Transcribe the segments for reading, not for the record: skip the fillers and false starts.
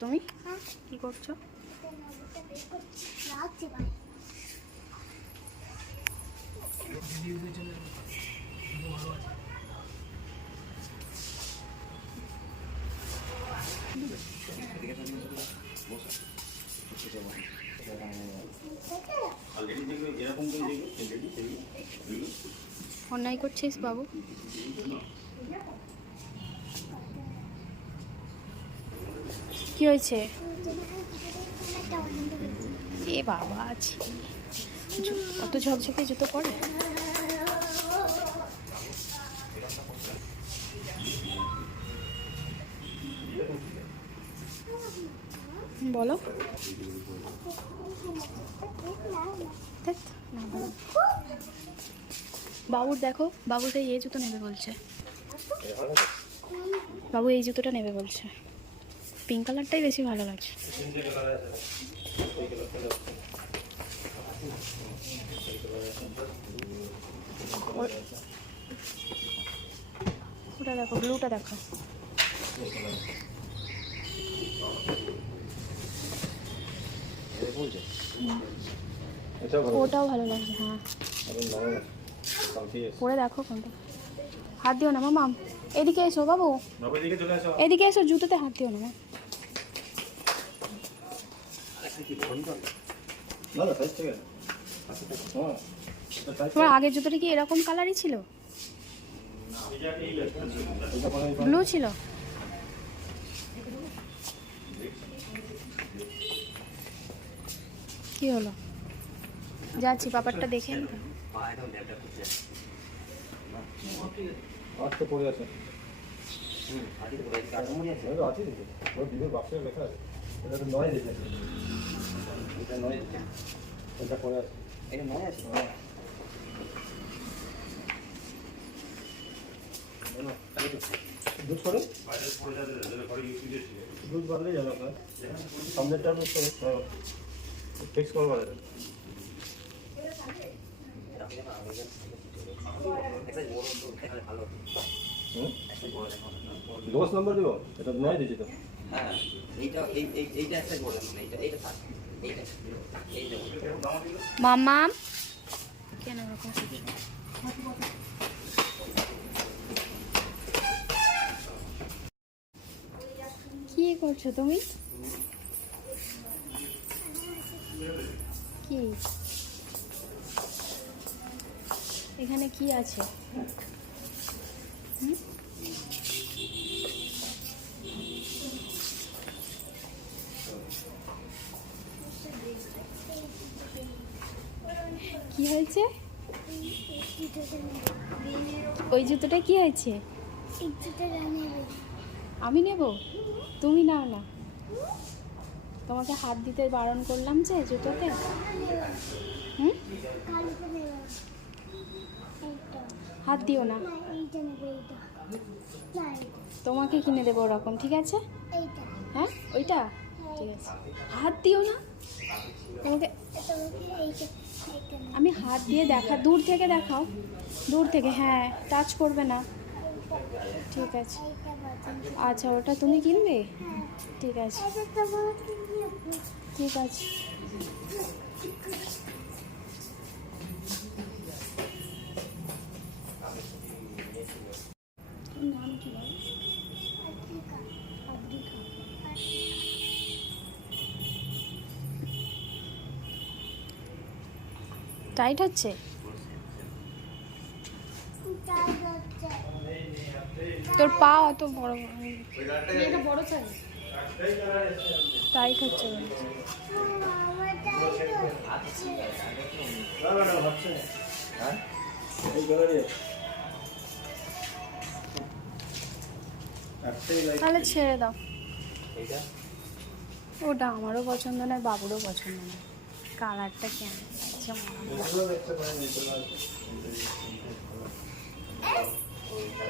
তুমি কি করছো? অন্যায় করছিস বাবু? কি হয়েছে? এ বাবা আছে অত ঝকঝকে জুতো পরে? বলো। বাবুর দেখো, বাবুকে এই জুতো নেবে বলছে। বাবু এই জুতোটা নেবে বলছে। পিঙ্ক কালারটাই বেশি ভালো লাগছে। ওটা দেখো, ব্লুটা দেখো। ওটাও ভালো লাগছে। হ্যাঁ, পরে দেখো কোনটা। হাত দিও না মামা, এদিকে এসো বাবু, এদিকে এসো, জুতোতে হাত দিও না। তোমার আগের জুতোটা কি এরকম কালারই ছিল? ব্লু ছিল? কি হলো? যাচ্ছি, পাপারটা দেখে নি। দুধ বাড়লেই যাবে আপনার সামনেরটা ফিক্স করবো। 10 নম্বর দিব, এটা নয় দিচ্ছি তো। হ্যাঁ, এইটা একটা বলেন, এইটা থাক, এইটা মামা কেন এরকম? কি করছো তুমি? কি এখানে কি আছে? কি হয়েছে? ওই জুতোটা কি হয়েছে? আমি নেব, তুমি নাও না। তোমাকে হাত দিতে বারণ করলাম যে জুতোতে। হাত দিও না। তোমাকে কিনে দেবো ওরকম, ঠিক আছে? হ্যাঁ, ওইটা ঠিক আছে। হাত দিও না। তোমাকে আমি হাত দিয়ে দূর থেকে দেখাও, দূর থেকে। হ্যাঁ, টাচ করবে না। ঠিক আছে, আচ্ছা, ওটা তুমি কিনবে? ঠিক আছে, ঠিক আছে। নাম কি? টাইট হচ্ছে? তোর পা অত বড় বড় চাই, টাইট হচ্ছে। তাহলে ছেড়ে দাও। ওটা আমারও পছন্দ নয়, বাবুরও পছন্দ নয়। কালারটা কেমন লাগছে?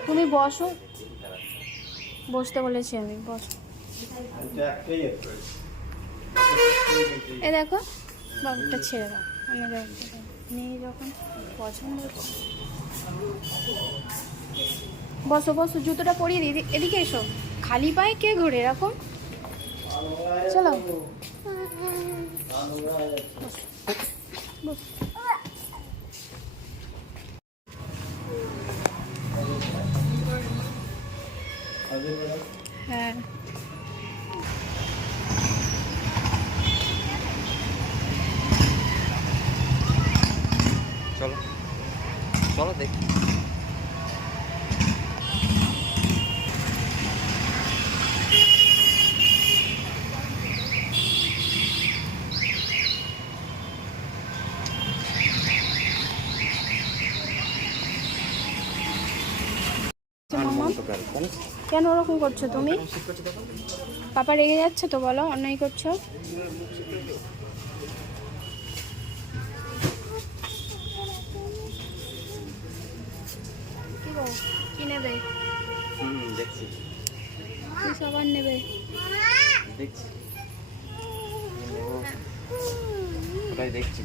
তুমি বসো, বসতে বলেছি আমি, বসো। এ দেখো, বাবুটা ছেড়ে দাও। আমাদের মেয়ে যখন পছন্দ। বসো বসো, জুতোটা পরিয়ে দিই। এদিকে এসো। খালি পায়ে কে ঘোরে এরকম? চলো বস। হ্যাঁ চলো চলো দেখি। মামা কেন ওরকম করছো তুমি? পাপা রেগে যাচ্ছে তো, বলো অন্যায় করছো। কি গো, কি নেবে? দেখছি কি সবার নেবে? দেখছি ওটাই দেখছি।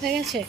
হয়ে গেছে।